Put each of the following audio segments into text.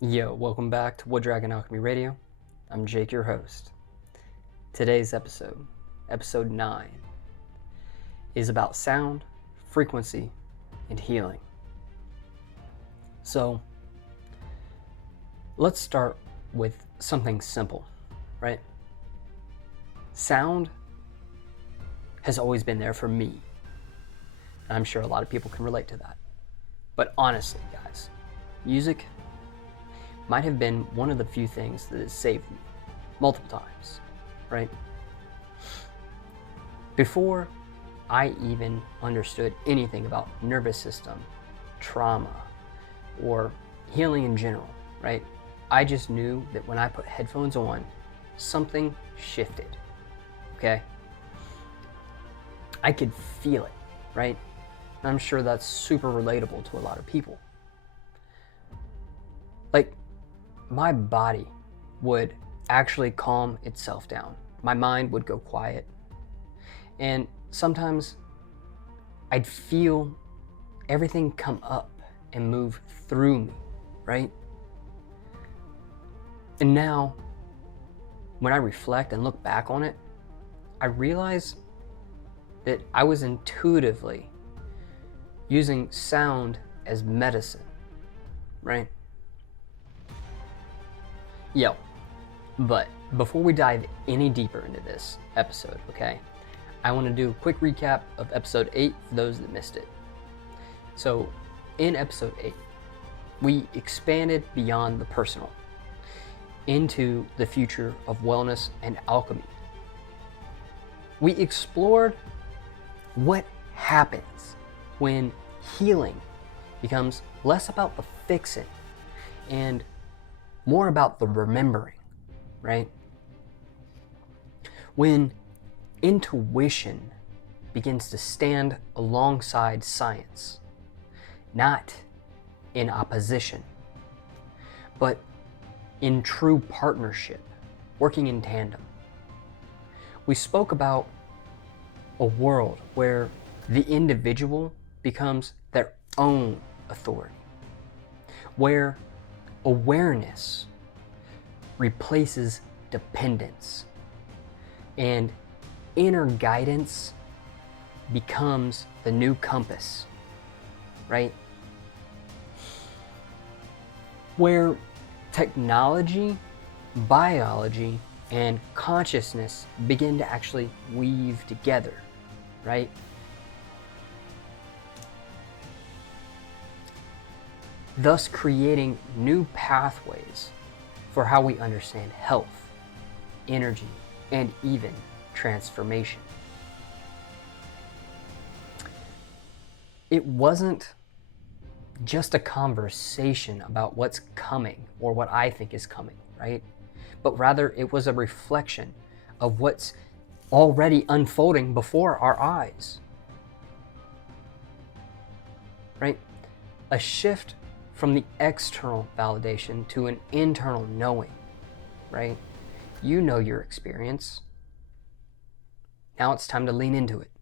Yo, welcome back to Wood Dragon Alchemy Radio. I'm Jake, your host. Today's episode, episode 9, is about sound, frequency, and healing. So, let's start with something simple, right? Sound has always been there for me. And I'm sure a lot of people can relate to that. But honestly, guys, music might have been one of the few things that has saved me multiple times, right? Before I even understood anything about nervous system, trauma, or healing in general, right? I just knew that when I put headphones on, something shifted, okay? I could feel it, right? I'm sure that's super relatable to a lot of people. Like, my body would actually calm itself down. My mind would go quiet. And sometimes I'd feel everything come up and move through me, right? And now, when I reflect and look back on it, I realize that I was intuitively using sound as medicine, right? Yo, but before we dive any deeper into this episode, okay, I want to do a quick recap of episode 8 for those that missed it. So, in episode 8, we expanded beyond the personal into the future of wellness and alchemy. We explored what happens when healing becomes less about the fixing and more about the remembering, right? When intuition begins to stand alongside science, not in opposition, but in true partnership, working in tandem. We spoke about a world where the individual becomes their own authority, where awareness replaces dependence, and inner guidance becomes the new compass, right? Where technology, biology, and consciousness begin to actually weave together, right? Thus creating new pathways for how we understand health, energy, and even transformation. It wasn't just a conversation about what's coming or what I think is coming, right? But rather it was a reflection of what's already unfolding before our eyes, right? A shift from the external validation to an internal knowing, right? You know your experience. Now it's time to lean into it.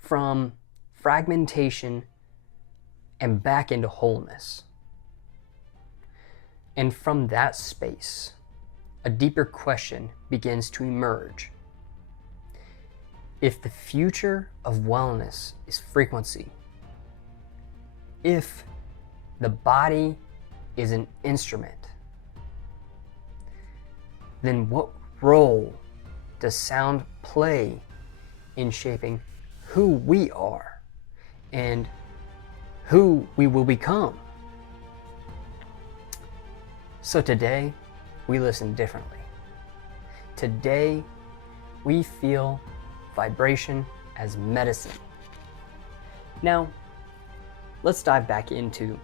From fragmentation and back into wholeness. And from that space, a deeper question begins to emerge. If the future of wellness is frequency, if the body is an instrument, then what role does sound play in shaping who we are and who we will become? So today, we listen differently. Today, we feel vibration as medicine. Now, let's dive back into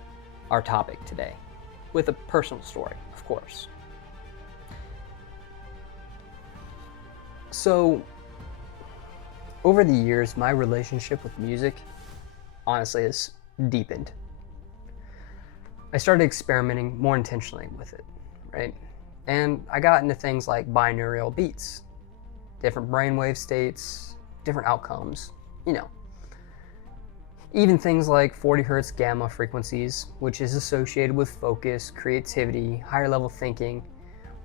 our topic today with a personal story, of course. So, over the years, my relationship with music honestly has deepened. I started experimenting more intentionally with it, right? And I got into things like binaural beats, different brainwave states, different outcomes, you know. Even things like 40 hertz gamma frequencies, which is associated with focus, creativity, higher level thinking,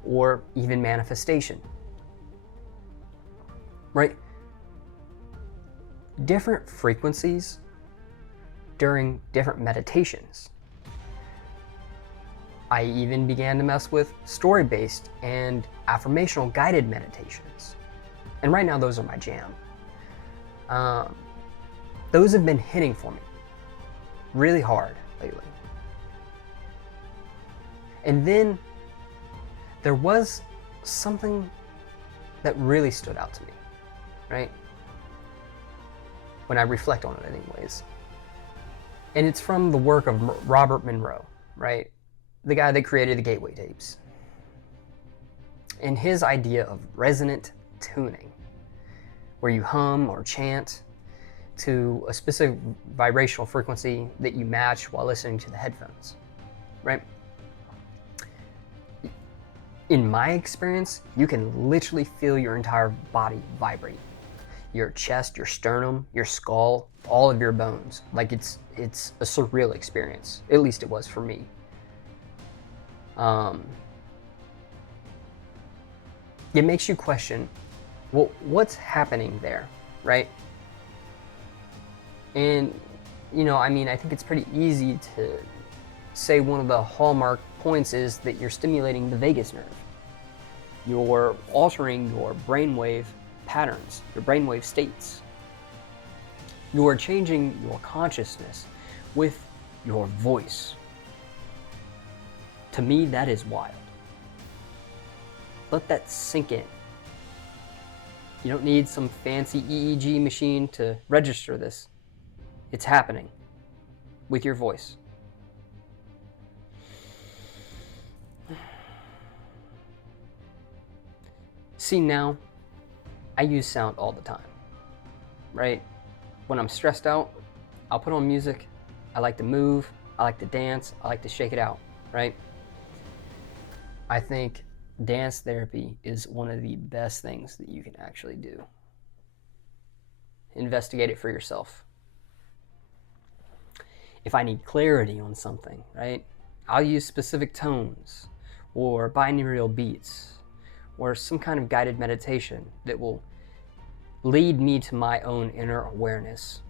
or even manifestation. Right? Different frequencies during different meditations. I even began to mess with story-based and affirmational guided meditations. And right now those are my jam. Those have been hitting for me really hard lately. And then there was something that really stood out to me, right? When I reflect on it anyways. And it's from the work of Robert Monroe, right? The guy that created the Gateway tapes. And his idea of resonant tuning, where you hum or chant to a specific vibrational frequency that you match while listening to the headphones, right? In my experience, you can literally feel your entire body vibrate. Your chest, your sternum, your skull, all of your bones. Like it's a surreal experience. At least it was for me. It makes you question, well, what's happening there, right? And, I think it's pretty easy to say one of the hallmark points is that you're stimulating the vagus nerve. You're altering your brainwave patterns, your brainwave states. You're changing your consciousness with your voice. To me, that is wild. Let that sink in. You don't need some fancy EEG machine to register this. It's happening with your voice. See, now, I use sound all the time, right? When I'm stressed out, I'll put on music. I like to move. I like to dance. I like to shake it out, right? I think dance therapy is one of the best things that you can actually do. Investigate it for yourself. If I need clarity on something, right, I'll use specific tones or binaural beats or some kind of guided meditation that will lead me to my own inner awareness,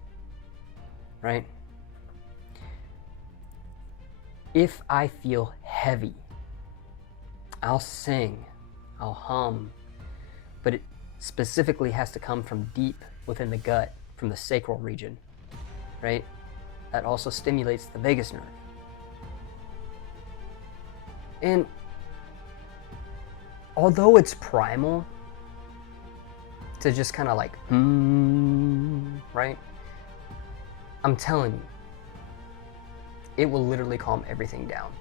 right? If I feel heavy, I'll sing, I'll hum, but it specifically has to come from deep within the gut, from the sacral region, right? That also stimulates the vagus nerve. And although it's primal to just kind of like, right? I'm telling you, it will literally calm everything down.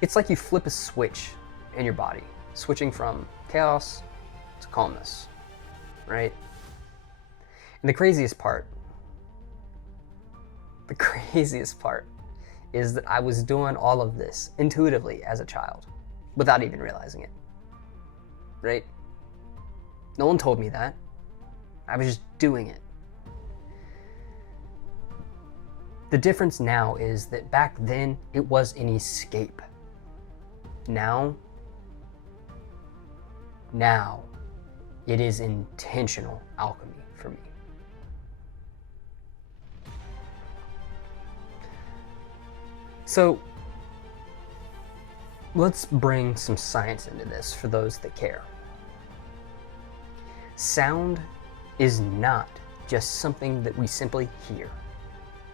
It's like you flip a switch in your body, switching from chaos to calmness, right? And the craziest part is that I was doing all of this intuitively as a child without even realizing it, right? No one told me that. I was just doing it. The difference now is that back then it was an escape. Now it is intentional alchemy for me. So let's bring some science into this for those that care. Sound is not just something that we simply hear,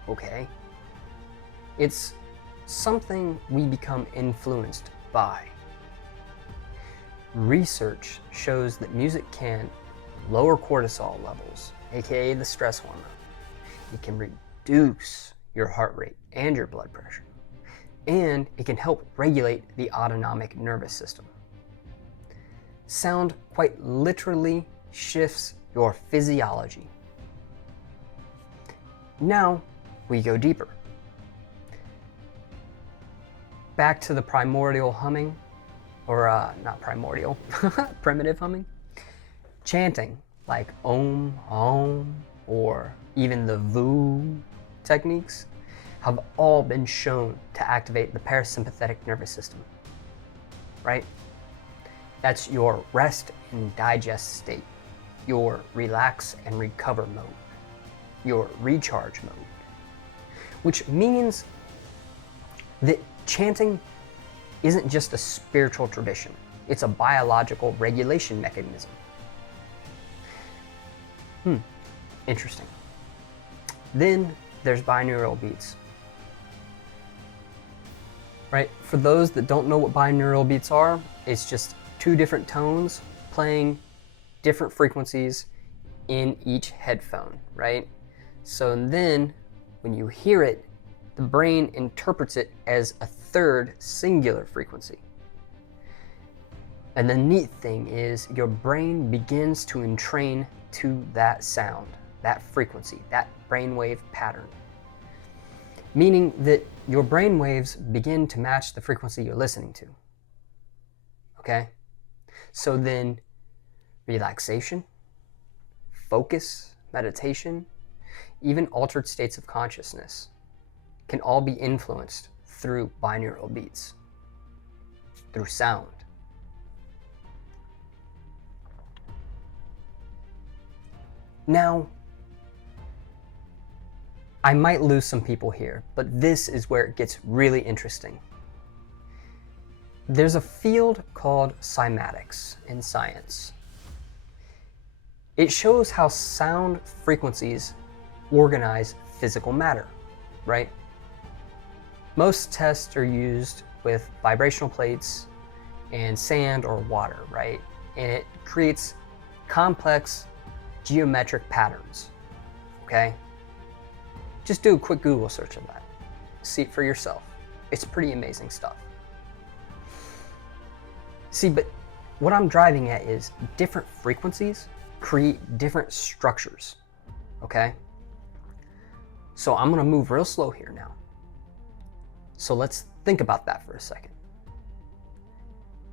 okay? It's something we become influenced by. Research shows that music can lower cortisol levels, aka the stress hormone. It can reduce your heart rate and your blood pressure. And it can help regulate the autonomic nervous system. Sound quite literally shifts your physiology. Now we go deeper. Back to the primordial humming, or not primordial, primitive humming. Chanting like Om, or even the Vu techniques, have all been shown to activate the parasympathetic nervous system, right? That's your rest and digest state, your relax and recover mode, your recharge mode, which means that chanting isn't just a spiritual tradition, it's a biological regulation mechanism. Interesting. Then there's binaural beats. Right? For those that don't know what binaural beats are, it's just two different tones playing different frequencies in each headphone, right? So then when you hear it, the brain interprets it as a third singular frequency. And the neat thing is your brain begins to entrain to that sound, that frequency, that brainwave pattern. Meaning that your brain waves begin to match the frequency you're listening to. Okay? So then relaxation, focus, meditation, even altered states of consciousness can all be influenced through binaural beats, through sound. Now, I might lose some people here, but this is where it gets really interesting. There's a field called cymatics in science. It shows how sound frequencies organize physical matter, right? Most tests are used with vibrational plates and sand or water, right? And it creates complex geometric patterns, okay? Just do a quick Google search of that. See it for yourself. It's pretty amazing stuff. See, but what I'm driving at is different frequencies create different structures, okay? So I'm gonna move real slow here now. So let's think about that for a second.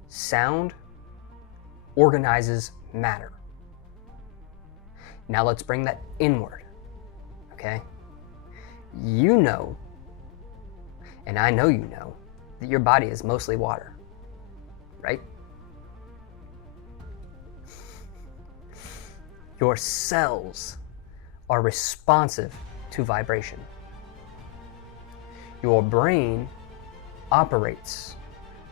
Sound organizes matter. Now let's bring that inward, okay? You know, and I know you know, that your body is mostly water, right? Your cells are responsive to vibration. Your brain operates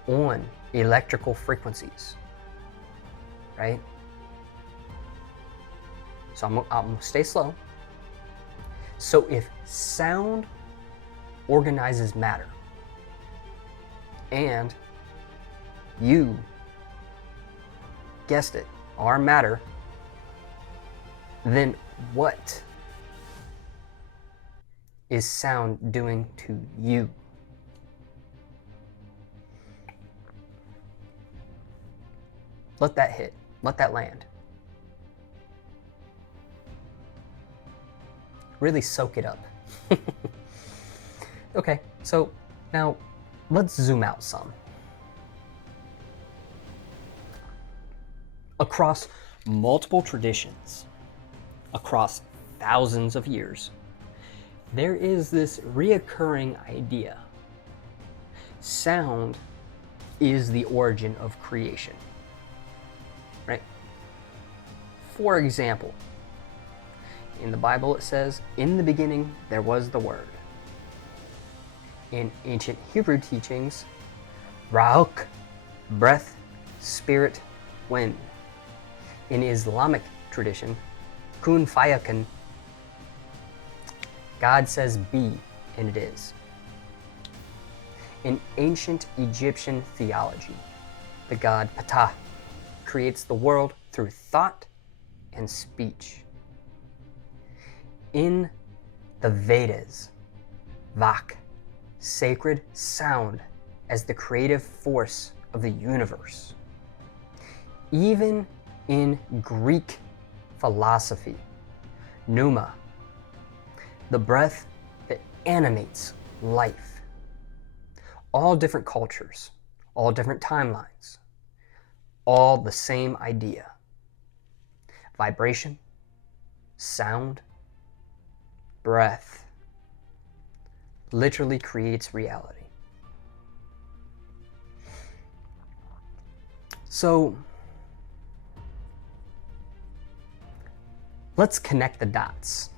on electrical frequencies, right? So I'm gonna stay slow. So if sound organizes matter, and you guessed it, are matter, then what is sound doing to you? Let that hit, let that land. Really soak it up. Okay, so now let's zoom out some. Across multiple traditions, across thousands of years, there is this reoccurring idea. Sound is the origin of creation, right? For example, in the Bible it says, "In the beginning there was the Word." In ancient Hebrew teachings, Ra'uk, breath, spirit, wind. In Islamic tradition, Kun Fayakun, God says be, and it is. In ancient Egyptian theology, the god Ptah creates the world through thought and speech. In the Vedas, Vak, sacred sound as the creative force of the universe. Even in Greek philosophy, pneuma, the breath that animates life. All different cultures, all different timelines, all the same idea. vibration, sound, breath literally creates reality. So let's connect the dots,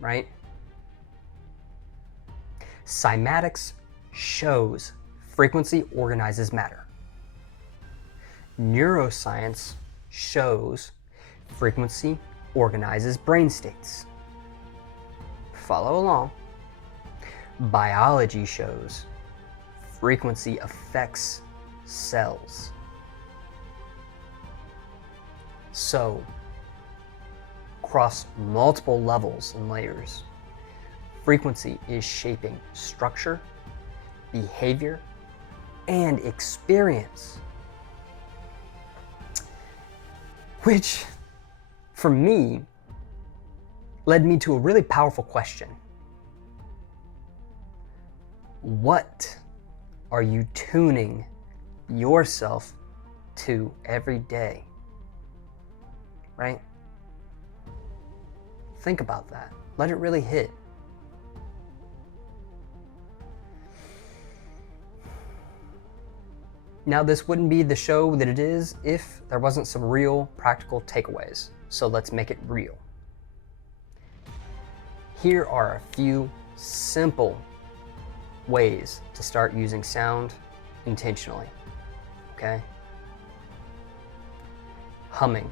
right? Cymatics shows frequency organizes matter. Neuroscience shows frequency organizes brain states. Follow along. Biology shows frequency affects cells. So, across multiple levels and layers, frequency is shaping structure, behavior, and experience. Which, for me, led me to a really powerful question. What are you tuning yourself to every day? Right? Think about that. Let it really hit. Now, this wouldn't be the show that it is if there wasn't some real practical takeaways. So let's make it real. Here are a few simple ways to start using sound intentionally. Okay? Humming.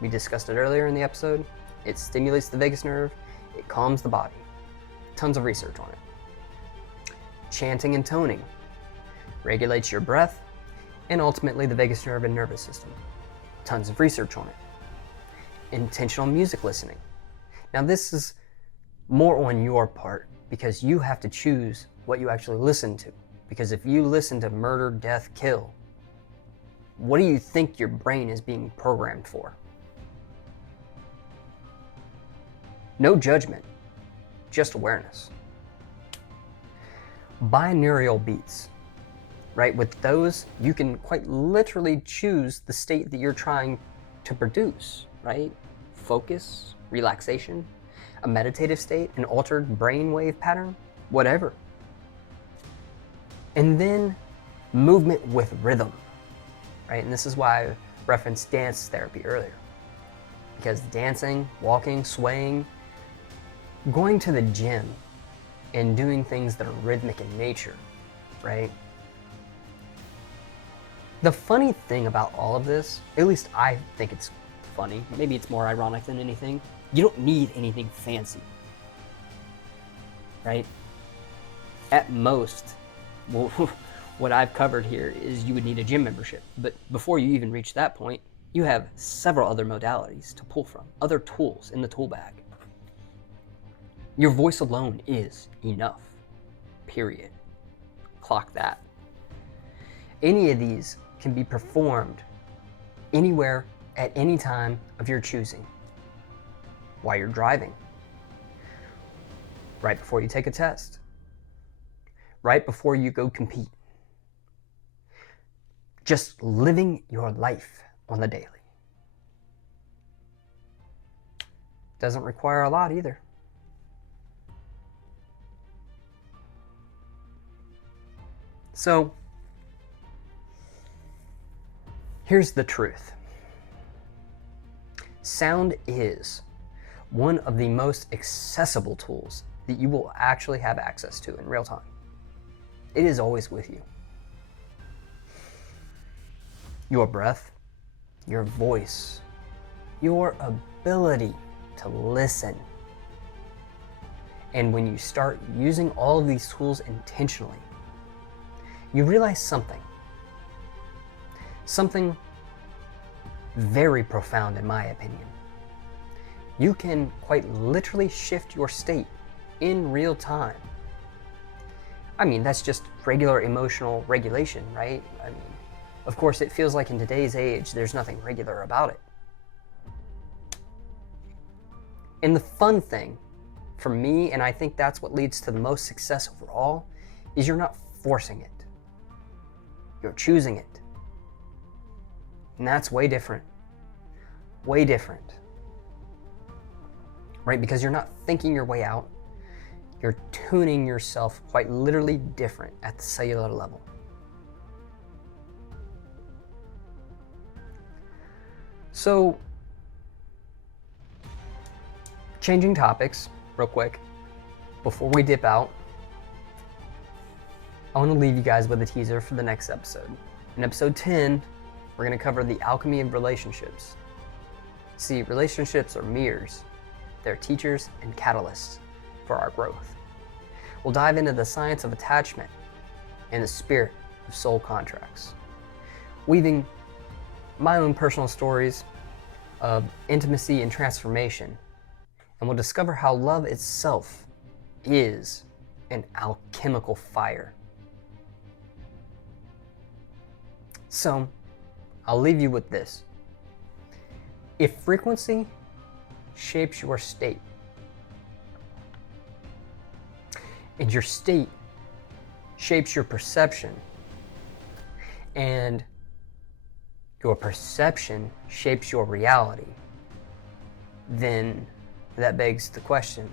We discussed it earlier in the episode. It stimulates the vagus nerve. It calms the body. Tons of research on it. Chanting and toning regulates your breath and ultimately the vagus nerve and nervous system. Tons of research on it. Intentional music listening. Now this is more on your part because you have to choose what you actually listen to. Because if you listen to murder, death, kill, what do you think your brain is being programmed for? No judgment, just awareness. Binaural beats, right? With those, you can quite literally choose the state that you're trying to produce, right? Focus, relaxation, a meditative state, an altered brainwave pattern, whatever. And then movement with rhythm, right? And this is why I referenced dance therapy earlier. Because dancing, walking, swaying, going to the gym, and doing things that are rhythmic in nature, right? The funny thing about all of this, at least I think it's funny, maybe it's more ironic than anything, you don't need anything fancy, right? At most, well, what I've covered here is you would need a gym membership, but before you even reach that point, you have several other modalities to pull from, other tools in the tool bag. Your voice alone is enough, period. Clock that. Any of these can be performed anywhere at any time of your choosing. While you're driving, right before you take a test, right before you go compete. Just living your life on the daily. Doesn't require a lot either. So, here's the truth. Sound is one of the most accessible tools that you will actually have access to in real time. It is always with you. Your breath, your voice, your ability to listen. And when you start using all of these tools intentionally, you realize something very profound in my opinion. You can quite literally shift your state in real time. I mean, that's just regular emotional regulation, right? I mean, of course, it feels like in today's age, there's nothing regular about it. And the fun thing for me, and I think that's what leads to the most success overall, is you're not forcing it. You're choosing it. And that's way different. way different. Right? Because you're not thinking your way out. You're tuning yourself quite literally different at the cellular level. So, changing topics real quick, before we dip out, I want to leave you guys with a teaser for the next episode. In episode 10, we're going to cover the alchemy of relationships. See, relationships are mirrors. They're teachers and catalysts for our growth. We'll dive into the science of attachment and the spirit of soul contracts, weaving my own personal stories of intimacy and transformation, and we'll discover how love itself is an alchemical fire. So, I'll leave you with this. If frequency shapes your state, and your state shapes your perception, and your perception shapes your reality, then that begs the question,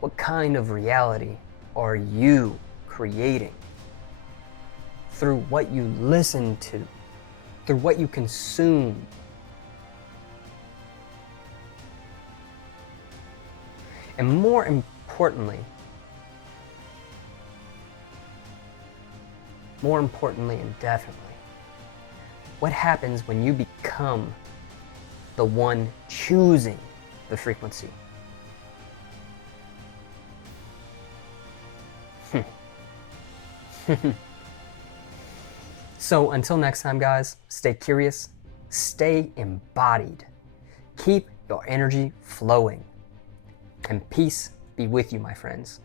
what kind of reality are you creating? Through what you listen to, through what you consume. And more importantly and definitely, what happens when you become the one choosing the frequency? So until next time, guys, stay curious, stay embodied, keep your energy flowing, and peace be with you, my friends.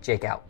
Jake out.